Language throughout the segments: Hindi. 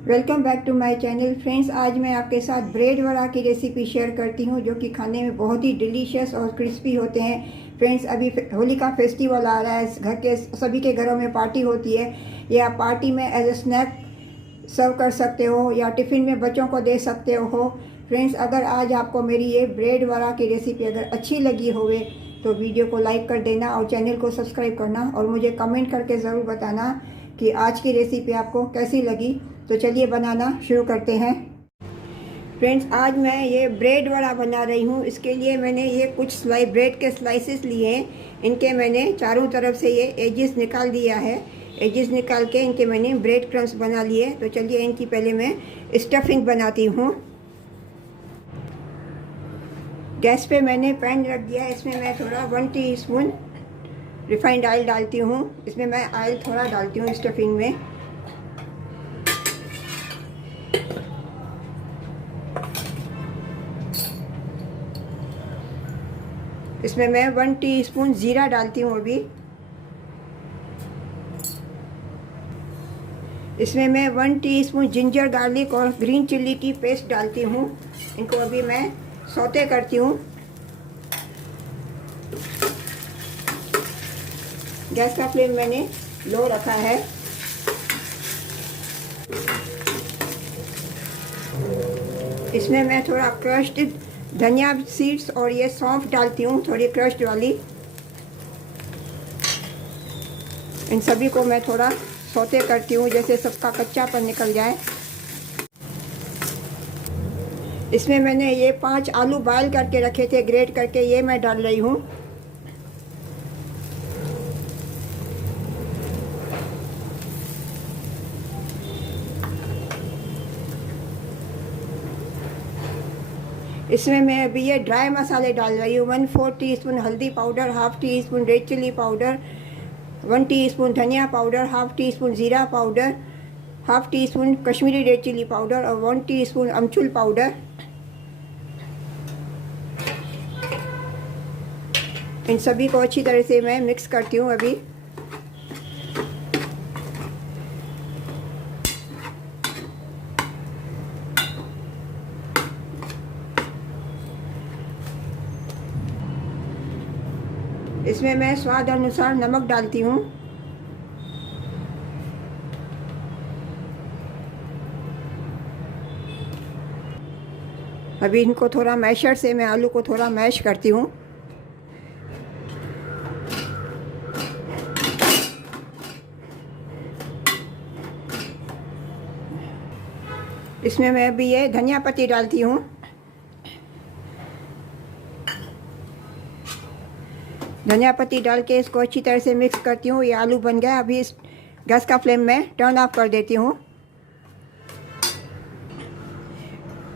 Welcome back to my channel friends. आज मैं आपके साथ ब्रेड वड़ा की रेसिपी शेयर करती हूँ जो कि खाने में बहुत ही डिलीशियस और क्रिस्पी होते हैं। फ्रेंड्स, अभी होली का फेस्टिवल आ रहा है। घर के सभी के घरों में पार्टी होती है। या पार्टी में एज ए स्नैक सर्व कर सकते हो या टिफ़िन में बच्चों को दे सकते हो। फ्रेंड्स, अगर आज आपको मेरी ये ब्रेड वड़ा की रेसिपी अगर अच्छी लगी होवे तो वीडियो को लाइक कर देना और चैनल को सब्सक्राइब करना और मुझे कमेंट करके ज़रूर बताना कि आज की रेसिपी आपको कैसी लगी। तो चलिए बनाना शुरू करते हैं। फ्रेंड्स, आज मैं ये ब्रेड वड़ा बना रही हूँ। इसके लिए मैंने ये कुछ ब्रेड के स्लाइसेस लिए हैं। इनके मैंने चारों तरफ से ये एजेस निकाल दिया है। एजेस निकाल के इनके मैंने ब्रेड क्रम्स बना लिए। तो चलिए इनकी पहले मैं स्टफिंग बनाती हूँ। गैस पे मैंने पैन रख दिया। इसमें मैं थोड़ा 1 टीस्पून रिफाइंड ऑयल डालती हूँ। इसमें मैं ऑयल थोड़ा डालती हूँ स्टफिंग में। इसमें मैं 1 टीस्पून ज़ीरा डालती हूँ अभी। इसमें मैं 1 टीस्पून जिंजर गार्लिक और ग्रीन चिल्ली की पेस्ट डालती हूँ। इनको अभी मैं सौते करती हूँ। गैस का फ्लेम मैंने लो रखा है। इसमें मैं थोड़ा क्रश्ड धनिया सीड्स और ये सौंफ डालती हूँ, थोड़ी क्रश्ड वाली। इन सभी को मैं थोड़ा सौते करती हूँ जैसे सबका कच्चापन निकल जाए। इसमें मैंने ये 5 आलू बॉयल करके रखे थे ग्रेट करके, ये मैं डाल रही हूँ। इसमें मैं अभी ये ड्राई मसाले डाल रही हूँ। 1/4 टीस्पून हल्दी powder, half tea spoon red chilli powder, 1 teaspoon धनिया पाउडर, हाफ टी स्पून ज़ीरा powder, half tea spoon Kashmiri red chilli powder और 1 टीस्पून अमचूर पाउडर। इन सभी को अच्छी तरह से मैं मिक्स करती हूँ अभी। इसमें मैं स्वाद अनुसार नमक डालती हूँ। अभी इनको थोड़ा मैशर से मैं आलू को थोड़ा मैश करती हूँ। इसमें मैं अभी ये धनिया पत्ती डालती हूँ। धनिया पत्ती डाल के इसको अच्छी तरह से मिक्स करती हूँ। ये आलू बन गया। अभी इस गैस का फ्लेम मैं टर्न ऑफ कर देती हूँ।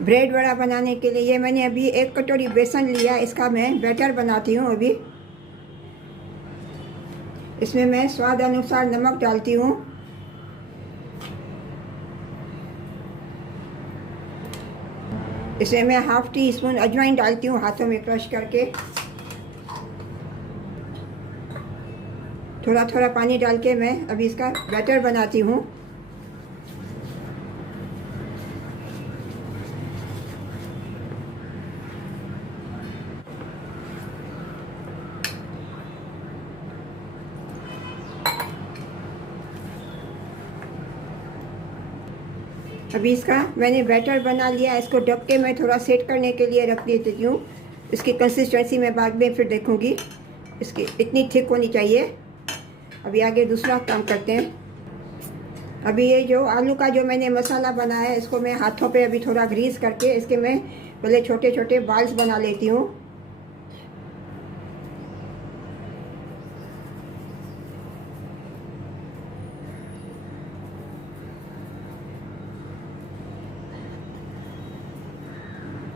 ब्रेड वड़ा बनाने के लिए ये मैंने अभी 1 कटोरी बेसन लिया। इसका मैं बैटर बनाती हूँ अभी। इसमें मैं स्वाद अनुसार नमक डालती हूँ। इसमें मैं हाफ टी स्पून अजवाइन डालती हूँ हाथों में क्रश करके। थोड़ा थोड़ा पानी डाल के मैं अभी इसका बैटर बनाती हूँ। अभी इसका मैंने बैटर बना लिया। इसको ढक के मैं थोड़ा सेट करने के लिए रख देती हूँ। इसकी कंसिस्टेंसी मैं बाद में फिर देखूँगी। इसकी इतनी थिक होनी चाहिए। अभी आगे दूसरा काम करते हैं। अभी ये जो आलू का जो मैंने मसाला बनाया है इसको मैं हाथों पे अभी थोड़ा ग्रीस करके इसके मैं पहले छोटे छोटे बॉल्स बना लेती हूँ।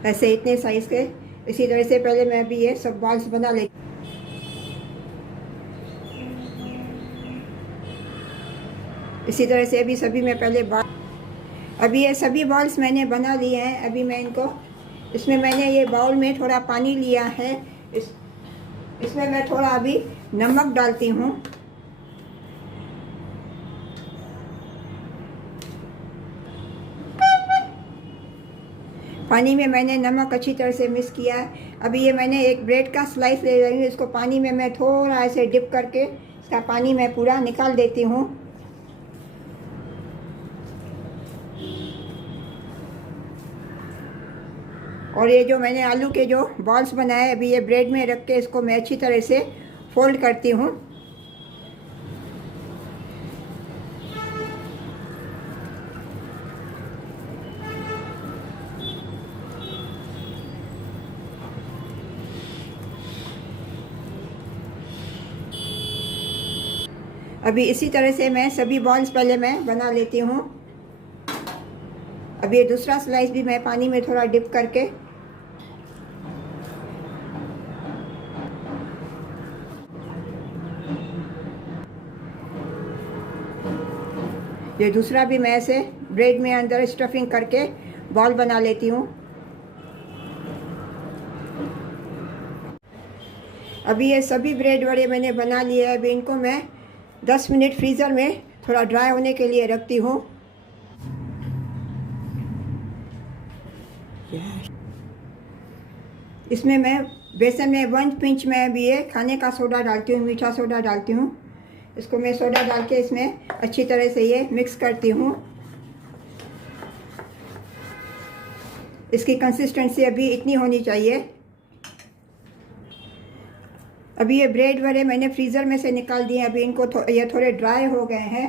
ऐसे इतने साइज के। इसी तरह से पहले मैं अभी ये सब बॉल्स बना लेती हूँ। इसी तरह से अभी सभी में पहले अभी ये सभी बॉल्स मैंने बना लिए हैं। अभी मैं इनको इसमें मैंने ये बाउल में थोड़ा पानी लिया है। इसमें मैं थोड़ा अभी नमक डालती हूँ। पानी में मैंने नमक अच्छी तरह से मिक्स किया है। अभी ये मैंने एक ब्रेड का स्लाइस ले रही हूँ, इसको पानी में मैं थोड़ा ऐसे डिप करके इसका पानी मैं पूरा निकाल देती हूँ। और ये जो मैंने आलू के जो बॉल्स बनाए, अभी ये ब्रेड में रख के इसको मैं अच्छी तरह से फोल्ड करती हूँ। अभी इसी तरह से मैं सभी बॉल्स पहले मैं बना लेती हूँ। अब ये दूसरा स्लाइस भी मैं पानी में थोड़ा डिप करके ये दूसरा भी मैं ऐसे ब्रेड में अंदर स्टफिंग करके बॉल बना लेती हूँ। अभी ये सभी ब्रेड वड़े मैंने बना लिए हैं। अभी इनको मैं 10 मिनट फ्रीज़र में थोड़ा ड्राई होने के लिए रखती हूँ। इसमें मैं बेसन में 1 पिंच में भी ये खाने का सोडा डालती हूँ, मीठा सोडा डालती हूँ। इसको मैं सोडा डाल के इसमें अच्छी तरह से ये मिक्स करती हूँ। इसकी कंसिस्टेंसी अभी इतनी होनी चाहिए। अभी ये ब्रेड वड़े मैंने फ्रीज़र में से निकाल दिए। अभी इनको ये थोड़े ड्राई हो गए हैं।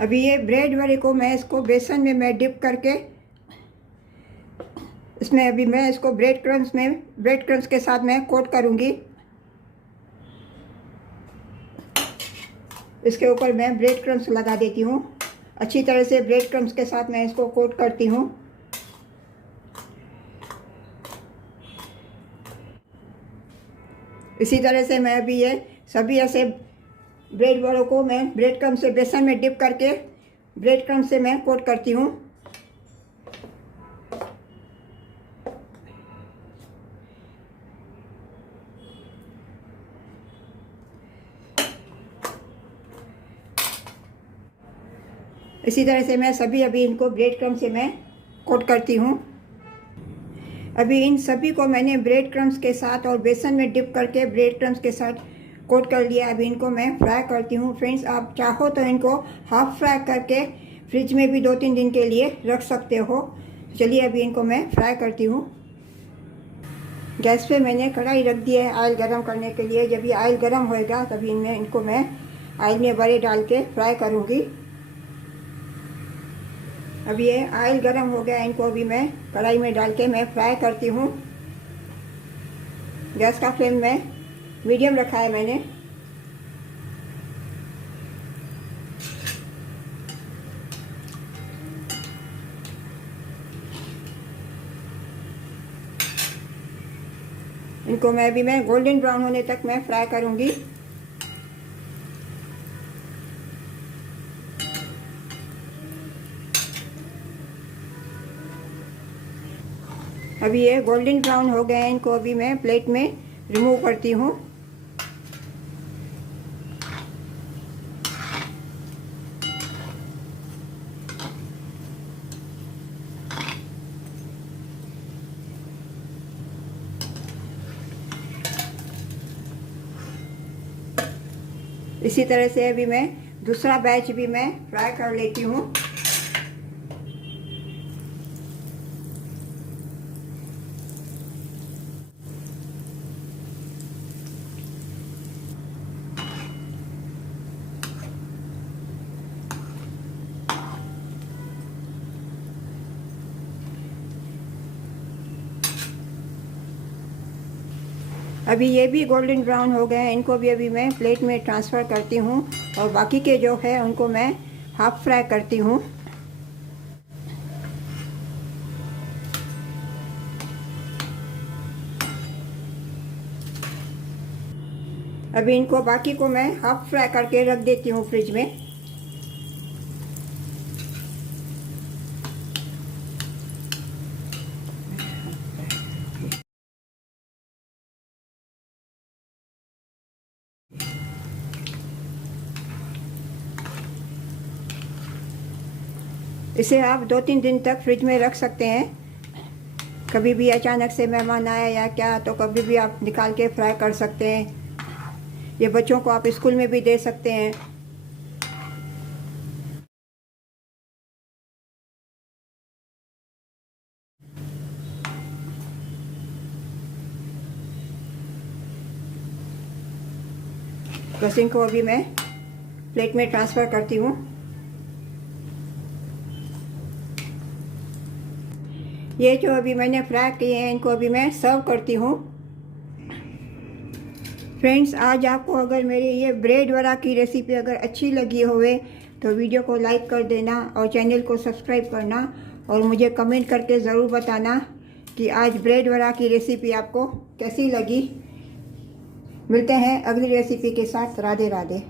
अभी ये ब्रेड वड़े को मैं इसको बेसन में मैं डिप करके इसमें अभी मैं इसको ब्रेड क्रम्स के साथ मैं कोट करूँगी। इसके ऊपर मैं ब्रेड क्रम्स लगा देती हूँ। अच्छी तरह से ब्रेड क्रम्स के साथ मैं इसको कोट करती हूँ। इसी तरह से मैं अभी ये सभी ऐसे ब्रेड वड़ों को मैं ब्रेड क्रम्स से बेसन में डिप करके ब्रेड क्रम्स से मैं कोट करती हूँ। इसी तरह से मैं सभी अभी इनको ब्रेड क्रम्स से मैं कोट करती हूँ। अभी इन सभी को मैंने ब्रेड क्रम्स के साथ और बेसन में डिप करके ब्रेड क्रम्स के साथ कोट कर लिया। अभी इनको मैं फ्राई करती हूँ। फ्रेंड्स, आप चाहो तो इनको हाफ फ्राई करके फ्रिज में भी 2-3 दिन के लिए रख सकते हो। चलिए अभी इनको मैं फ्राई करती हूँ। गैस पे मैंने कढ़ाई रख दी है ऑयल गरम करने के लिए। जब ये ऑयल गरम होएगा तभी इनको मैं ऑयल में बड़े डाल के फ्राई करूँगी। अब ये ऑयल गरम हो गया, इनको अभी मैं कढ़ाई में डाल के मैं फ्राई करती हूँ। गैस का फ्लेम मैं मीडियम रखा है मैंने। इनको मैं गोल्डन ब्राउन होने तक मैं फ्राई करूँगी। अभी ये गोल्डन ब्राउन हो गए हैं, इनको अभी मैं प्लेट में रिमूव करती हूँ। इसी तरह से अभी मैं दूसरा बैच भी मैं फ्राई कर लेती हूँ। अभी ये भी गोल्डन ब्राउन हो गए हैं, इनको भी अभी मैं प्लेट में ट्रांसफ़र करती हूँ और बाकी के जो है उनको मैं हाफ फ्राई करती हूँ। अभी इनको बाकी को मैं हाफ फ्राई करके रख देती हूँ फ्रिज में। इसे आप 2-3 दिन तक फ्रिज में रख सकते हैं। कभी भी अचानक से मेहमान आए या क्या, तो कभी भी आप निकाल के फ्राई कर सकते हैं। ये बच्चों को आप स्कूल में भी दे सकते हैं। ड्रेसिंग को अभी मैं प्लेट में ट्रांसफ़र करती हूँ। ये जो अभी मैंने फ्राई किए हैं, इनको अभी मैं सर्व करती हूँ। फ्रेंड्स, आज आपको अगर मेरी ये ब्रेड वड़ा की रेसिपी अगर अच्छी लगी होवे तो वीडियो को लाइक कर देना और चैनल को सब्सक्राइब करना, और मुझे कमेंट करके ज़रूर बताना कि आज ब्रेड वड़ा की रेसिपी आपको कैसी लगी। मिलते हैं अगली रेसिपी के साथ। राधे राधे।